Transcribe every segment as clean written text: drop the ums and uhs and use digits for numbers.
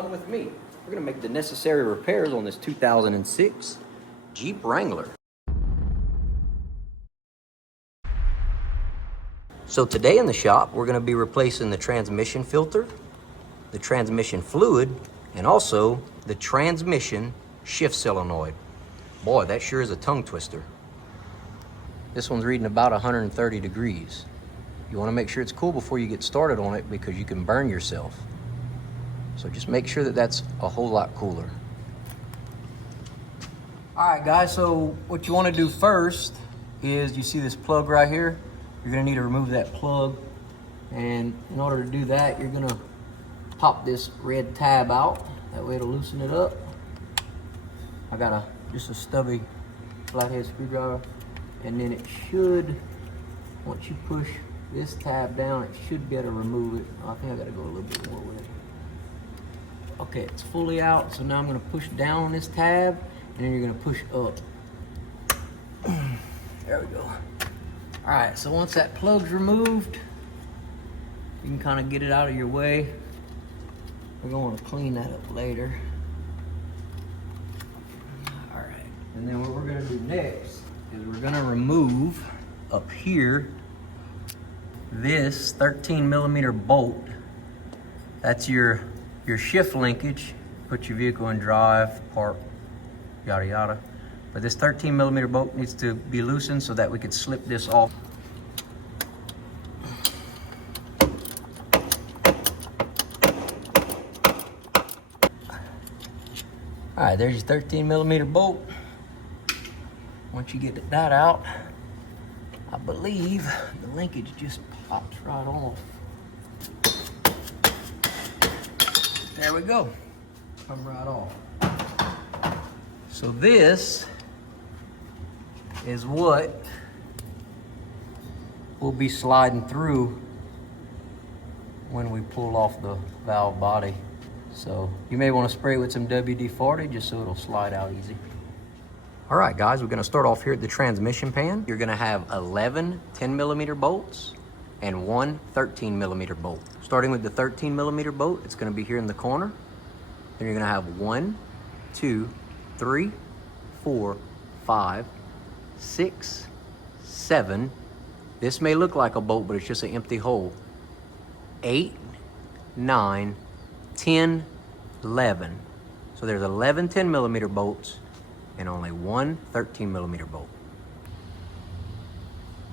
come with me. We're gonna make the necessary repairs on this 2006 Jeep Wrangler. So today in the shop, we're gonna be replacing the transmission filter, the transmission fluid, and also the transmission shift solenoid. Boy, that sure is a tongue twister. This one's reading about 130 degrees. You wanna make sure it's cool before you get started on it because you can burn yourself. So just make sure that that's a whole lot cooler. All right, guys, so what you wanna do first is, you see this plug right here? You're gonna need to remove that plug. And in order to do that, you're gonna pop this red tab out. That way it'll loosen it up. I got just a stubby flathead screwdriver. And then it should, once you push this tab down, it should be able to remove it. I think I gotta go a little bit more with it. Okay, it's fully out, so now I'm gonna push down on this tab, and then you're gonna push up. There we go. All right, so once that plug's removed, you can kind of get it out of your way. We're going to clean that up later. All right, and then what we're gonna do next is we're gonna remove up here this 13mm bolt. That's your shift linkage. Put your vehicle in drive, park, yada yada. But this 13mm bolt needs to be loosened so that we could slip this off. All right, there's your 13mm bolt. Once you get that out, I believe the linkage just pops right off. There we go, come right off. So this is what we'll be sliding through when we pull off the valve body. So you may want to spray it with some WD-40 just so it'll slide out easy. All right, guys, we're gonna start off here at the transmission pan. You're gonna have 11 10mm bolts and one 13mm bolt. Starting with the 13mm bolt, it's gonna be here in the corner. Then you're gonna have 1, 2, 3, 4, 5, 6, 7. This may look like a bolt, but it's just an empty hole. 8, 9, 10, 11. So there's 11 10mm bolts and only one 13mm bolt.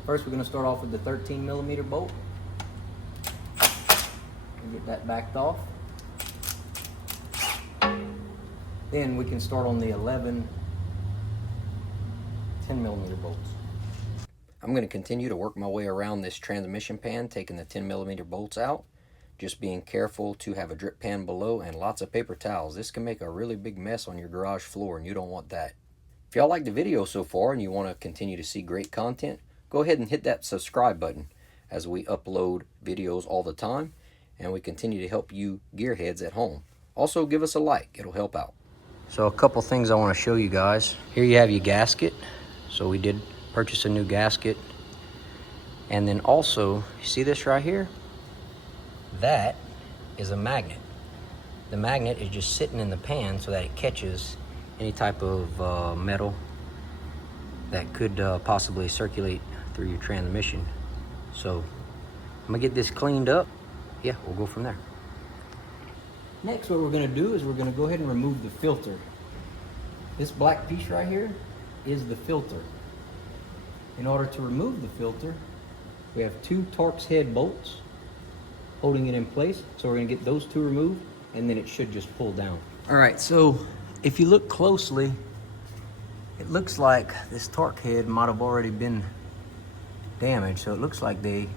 First, we're gonna start off with the 13mm bolt. Get that backed off. Then we can start on the 11 10mm bolts. I'm gonna continue to work my way around this transmission pan, taking the 10mm bolts out. Just being careful to have a drip pan below and lots of paper towels. This can make a really big mess on your garage floor and you don't want that. If y'all like the video so far and you want to continue to see great content, go ahead and hit that subscribe button as we upload videos all the time and we continue to help you gearheads at home. Also, give us a like, it'll help out. So a couple things I want to show you guys. Here you have your gasket. So we did purchase a new gasket. And then also, you see this right here? That is a magnet. The magnet is just sitting in the pan so that it catches any type of metal that could possibly circulate through your transmission. So I'm gonna get this cleaned up. Yeah, we'll go from there. Next, what we're gonna do is we're gonna go ahead and remove the filter. This black piece right here is the filter. In order to remove the filter, we have 2 Torx head bolts holding it in place. So we're gonna get those 2 removed and then it should just pull down. All right, so if you look closely, it looks like this Torx head might have already been damaged. So it looks like the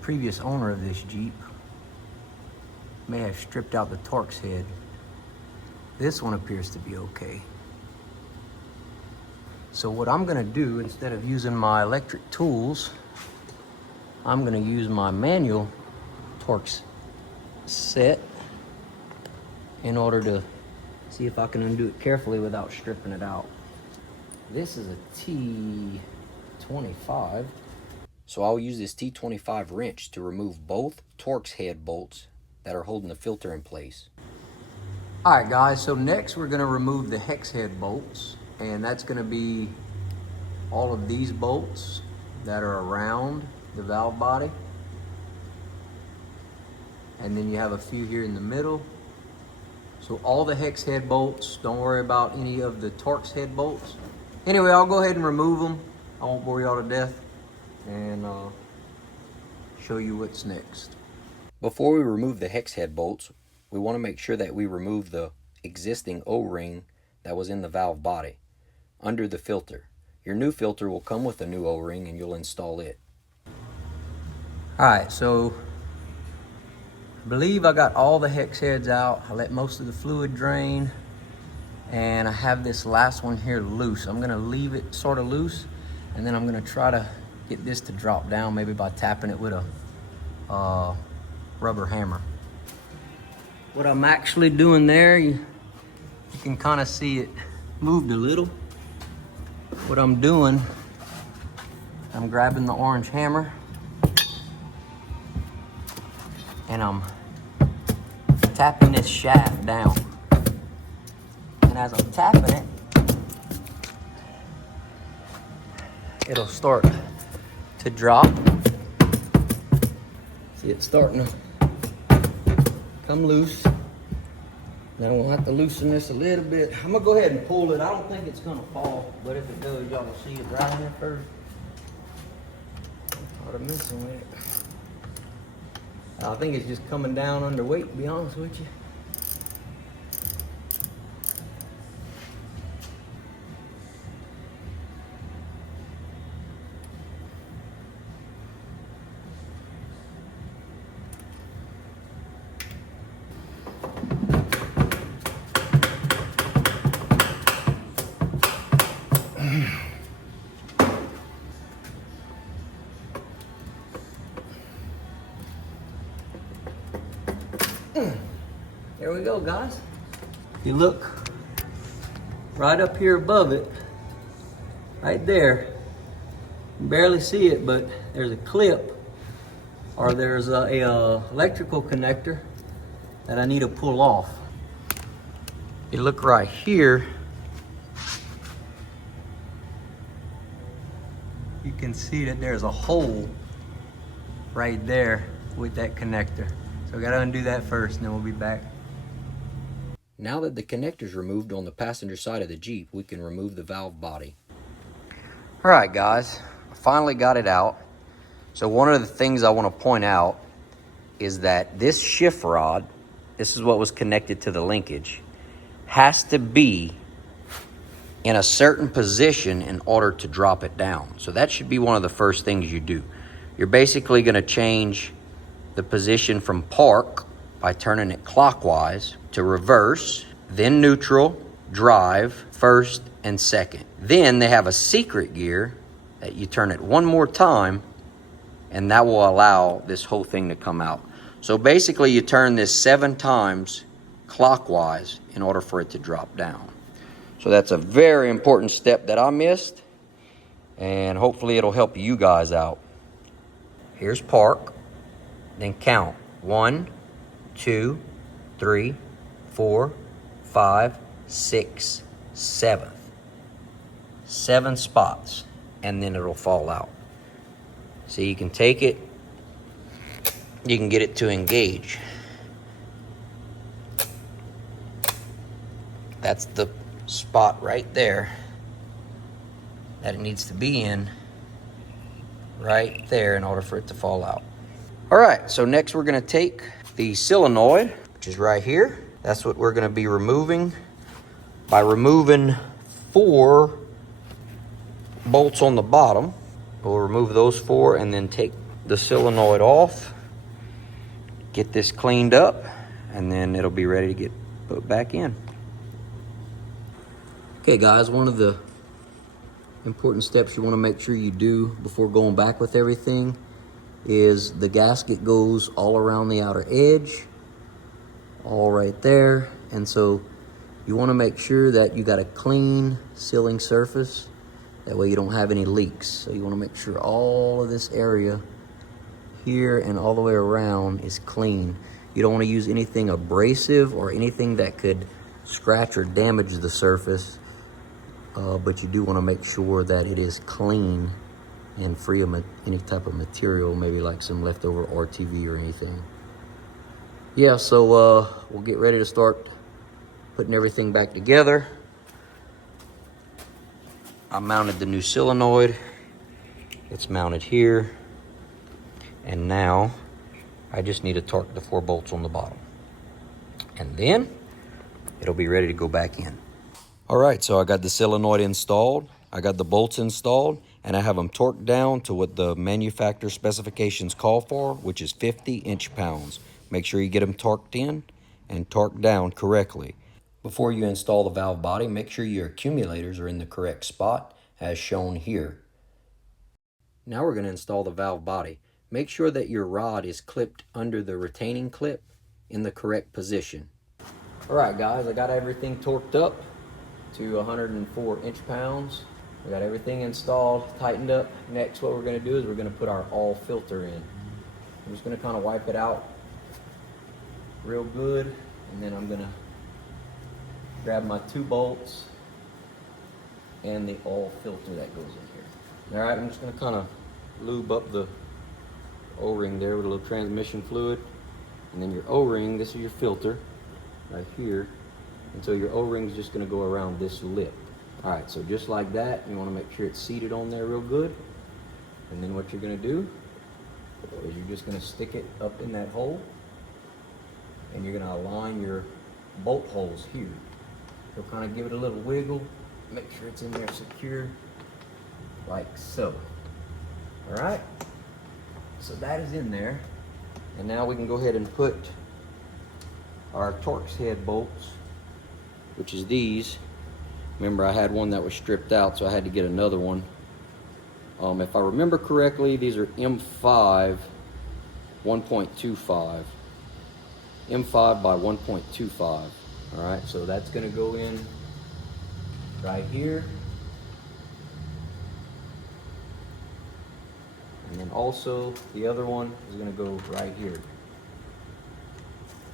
previous owner of this Jeep may have stripped out the Torx head. This one appears to be okay. So what I'm gonna do, instead of using my electric tools, I'm gonna use my manual Torx set in order to see if I can undo it carefully without stripping it out. This is a T25. So I'll use this T25 wrench to remove both Torx head bolts that are holding the filter in place. All right, guys, so next we're gonna remove the hex head bolts, and that's gonna be all of these bolts that are around the valve body. And then you have a few here in the middle. So all the hex head bolts, don't worry about any of the Torx head bolts. Anyway, I'll go ahead and remove them. I won't bore y'all to death, and show you what's next. Before we remove the hex head bolts, we want to make sure that we remove the existing O-ring that was in the valve body under the filter. Your new filter will come with a new O-ring and you'll install it. Alright, so I believe I got all the hex heads out. I let most of the fluid drain, and I have this last one here loose. I'm going to leave it sort of loose, and then I'm going to try to get this to drop down, maybe by tapping it with a rubber hammer. What I'm actually doing there, you can kind of see it moved a little. What I'm doing, I'm grabbing the orange hammer and I'm tapping this shaft down. And as I'm tapping it, it'll start to drop. See, it's starting to come loose. Now we'll have to loosen this a little bit. I'm gonna go ahead and pull it. I don't think it's gonna fall, but if it does, y'all will see it right in there first. Thought of messing with it. I think it's just coming down under weight, to be honest with you. There we go, guys. You look right up here above it, right there. You can barely see it, but there's a clip, or there's a electrical connector that I need to pull off. You look right here, you can see that there's a hole right there with that connector. So I gotta undo that first, and then we'll be back. Now that the connector's removed on the passenger side of the Jeep, we can remove the valve body. All right, guys, I finally got it out. So one of the things I want to point out is that this shift rod, this is what was connected to the linkage, has to be in a certain position in order to drop it down. So that should be one of the first things you do. You're basically going to change the position from park by turning it clockwise to reverse, then neutral, drive, first and second. Then they have a secret gear that you turn it one more time, and that will allow this whole thing to come out. So basically you turn this 7 times clockwise in order for it to drop down. So that's a very important step that I missed, and hopefully it'll help you guys out. Here's park, then count 1, 2, 3, 4, 5, 6, 7. 7 spots, and then it'll fall out. So you can take it, you can get it to engage. That's the spot right there that it needs to be in, right there, in order for it to fall out. All right, so next we're gonna take the solenoid, which is right here. That's what we're gonna be removing by removing 4 bolts on the bottom. We'll remove those 4 and then take the solenoid off, get this cleaned up, and then it'll be ready to get put back in. Okay guys, one of the important steps you want to make sure you do before going back with everything is the gasket goes all around the outer edge, all right there. And so you want to make sure that you got a clean sealing surface. That way you don't have any leaks. So you want to make sure all of this area here and all the way around is clean. You don't want to use anything abrasive or anything that could scratch or damage the surface, but you do want to make sure that it is clean and free of any type of material, maybe like some leftover RTV or anything. Yeah, so we'll get ready to start putting everything back together. I mounted the new solenoid. It's mounted here. And now I just need to torque the 4 bolts on the bottom. And then it'll be ready to go back in. All right, so I got the solenoid installed. I got the bolts installed, and I have them torqued down to what the manufacturer specifications call for, which is 50 inch-pounds. Make sure you get them torqued in and torqued down correctly. Before you install the valve body, make sure your accumulators are in the correct spot, as shown here. Now we're going to install the valve body. Make sure that your rod is clipped under the retaining clip in the correct position. All right, guys, I got everything torqued up to 104 inch-pounds. We got everything installed, tightened up. Next, what we're going to do is we're going to put our all filter in. I'm just going to kind of wipe it out real good, and then I'm going to grab my 2 bolts and the all filter that goes in here. All right, I'm just going to kind of lube up the O-ring there with a little transmission fluid, and then your O-ring, this is your filter right here, and so your O-ring is just going to go around this lip. All right, so just like that, you want to make sure it's seated on there real good, and then what you're going to do is you're just going to stick it up in that hole, and you're going to align your bolt holes here. You'll kind of give it a little wiggle, make sure it's in there secure, like so. All right, so that is in there, and now we can go ahead and put our Torx head bolts, which is these. Remember, I had one that was stripped out, so I had to get another one. If I remember correctly, these are M5 1.25. M5 by 1.25. All right, so that's going to go in right here. And then also the other one is going to go right here.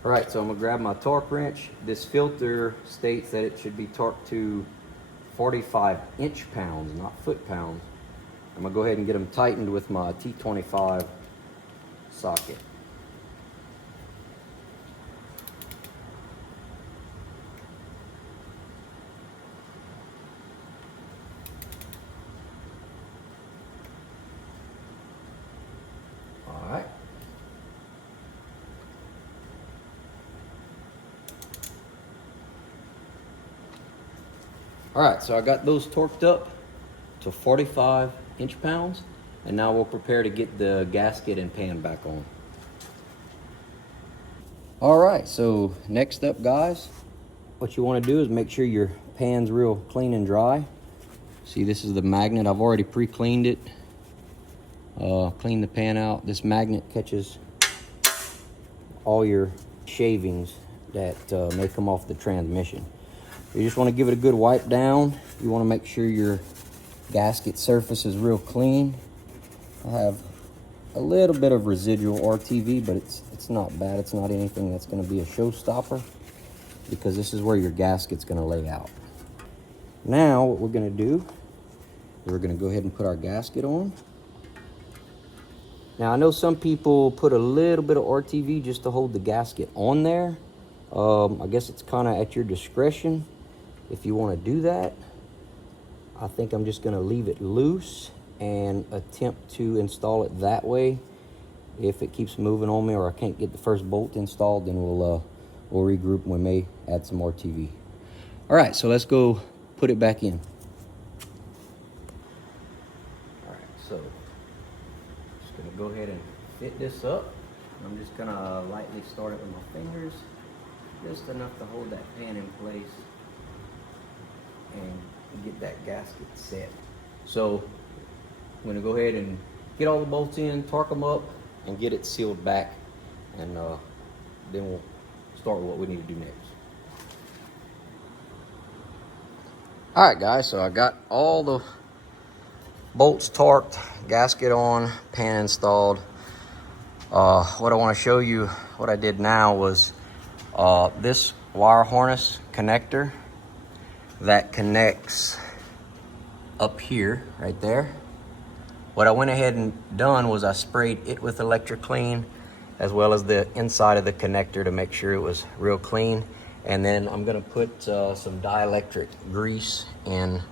All right, so I'm going to grab my torque wrench. This filter states that it should be torqued to 45 inch-pounds, not foot-pounds. I'm going to go ahead and get them tightened with my T25 socket. All right. All right, so I got those torqued up to 45 inch-pounds, and now we'll prepare to get the gasket and pan back on. All right, so next up, guys, what you want to do is make sure your pan's real clean and dry. See, this is the magnet. I've already pre-cleaned it. Cleaned the pan out. This magnet catches all your shavings that may come off the transmission. You just want to give it a good wipe down. You want to make sure your gasket surface is real clean. I have a little bit of residual RTV, but it's not bad. It's not anything that's going to be a showstopper, because this is where your gasket's going to lay out. Now what we're going to do is we're going to go ahead and put our gasket on. Now I know some people put a little bit of RTV just to hold the gasket on there. I guess it's kind of at your discretion if you want to do that. I think I'm just going to leave it loose and attempt to install it that way. If it keeps moving on me or I can't get the first bolt installed, then we'll regroup and we may add some more RTV. All right, so let's go put it back in. All right, so just going to go ahead and fit this up. I'm just going to lightly start it with my fingers, just enough to hold that pan in place and get that gasket set. So I'm going to go ahead and get all the bolts in, torque them up, and get it sealed back, and then we'll start with what we need to do next. All right, guys, so I got all the bolts torqued, gasket on, pan installed. What I want to show you, what I did now was this wire harness connector that connects up here, right there. What I went ahead and done was I sprayed it with electric clean, as well as the inside of the connector to make sure it was real clean. And then I'm gonna put some dielectric grease in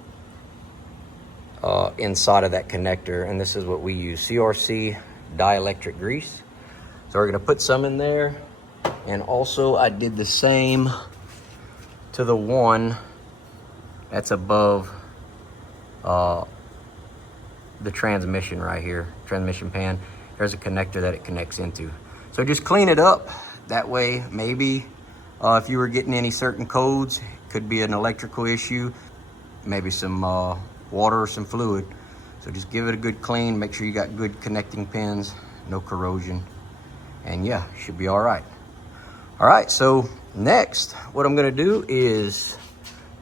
inside of that connector, and this is what we use, CRC dielectric grease. So we're gonna put some in there, and also I did the same to the one that's above the transmission right here, transmission pan. There's a connector that it connects into. So just clean it up. That way, maybe if you were getting any certain codes, could be an electrical issue, maybe some water or some fluid. So just give it a good clean, make sure you got good connecting pins, no corrosion, and yeah, should be all right. All right, so next, what I'm gonna do is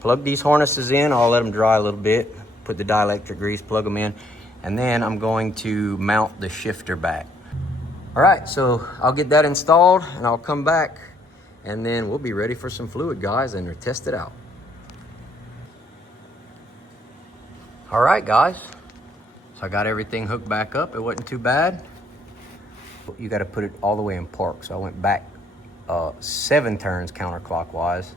plug these harnesses in. I'll let them dry a little bit, put the dielectric grease, plug them in, and then I'm going to mount the shifter back. All right, so I'll get that installed and I'll come back, and then we'll be ready for some fluid, guys, and test it out. All right, guys, so I got everything hooked back up. It wasn't too bad. You got to put it all the way in park. So I went back 7 turns counterclockwise.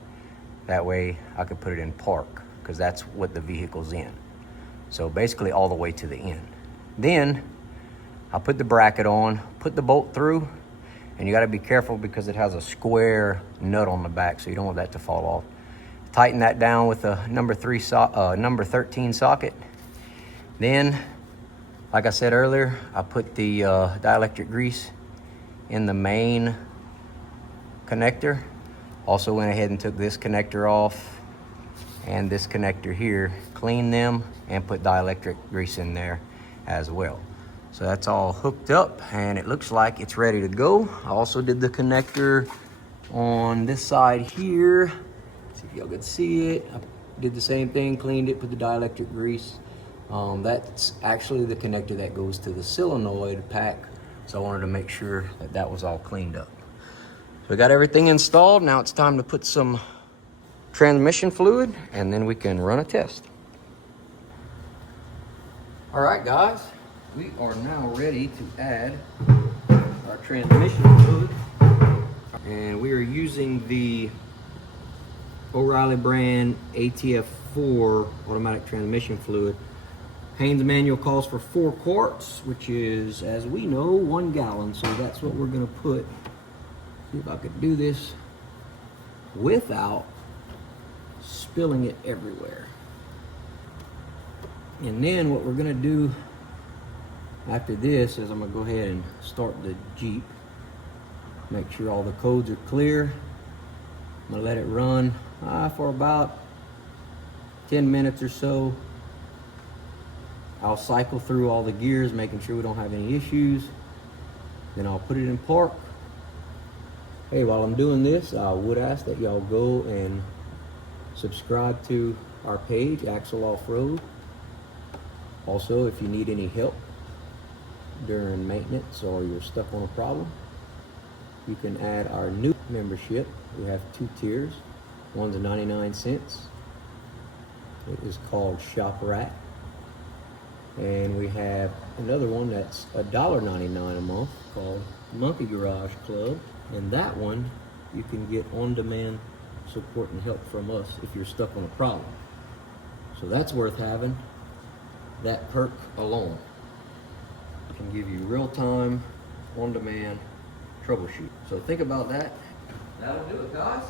That way I could put it in park, because that's what the vehicle's in. So basically all the way to the end. Then I put the bracket on, put the bolt through, and you got to be careful because it has a square nut on the back, so you don't want that to fall off. Tighten that down with a number 13 socket. Then, like I said earlier, I put the dielectric grease in the main connector. Also went ahead and took this connector off and this connector here, cleaned them, and put dielectric grease in there as well. So that's all hooked up and it looks like it's ready to go. I also did the connector on this side here. See if y'all could see it. I did the same thing, cleaned it, put the dielectric grease. That's actually the connector that goes to the solenoid pack. So I wanted to make sure that that was all cleaned up. So we got everything installed. Now it's time to put some transmission fluid and then we can run a test. All right, guys, we are now ready to add our transmission fluid. And we are using the O'Reilly brand ATF4 automatic transmission fluid. Haynes manual calls for 4 quarts, which is, as we know, 1 gallon. So that's what we're gonna put. See if I could do this without spilling it everywhere. And then what we're gonna do after this is I'm gonna go ahead and start the Jeep. Make sure all the codes are clear. I'm gonna let it run for about 10 minutes or so. I'll cycle through all the gears, making sure we don't have any issues. Then I'll put it in park. Hey, while I'm doing this, I would ask that y'all go and subscribe to our page, Axle Off-Road. Also, if you need any help during maintenance or you're stuck on a problem, you can add our new membership. We have 2 tiers. One's 99 cents. It is called Shop Rat. And we have another one that's $1.99 a month called Monkey Garage Club. And that one, you can get on-demand support and help from us if you're stuck on a problem. So that's worth having. That perk alone can give you real-time, on-demand troubleshoot. So think about that. That'll do it, guys.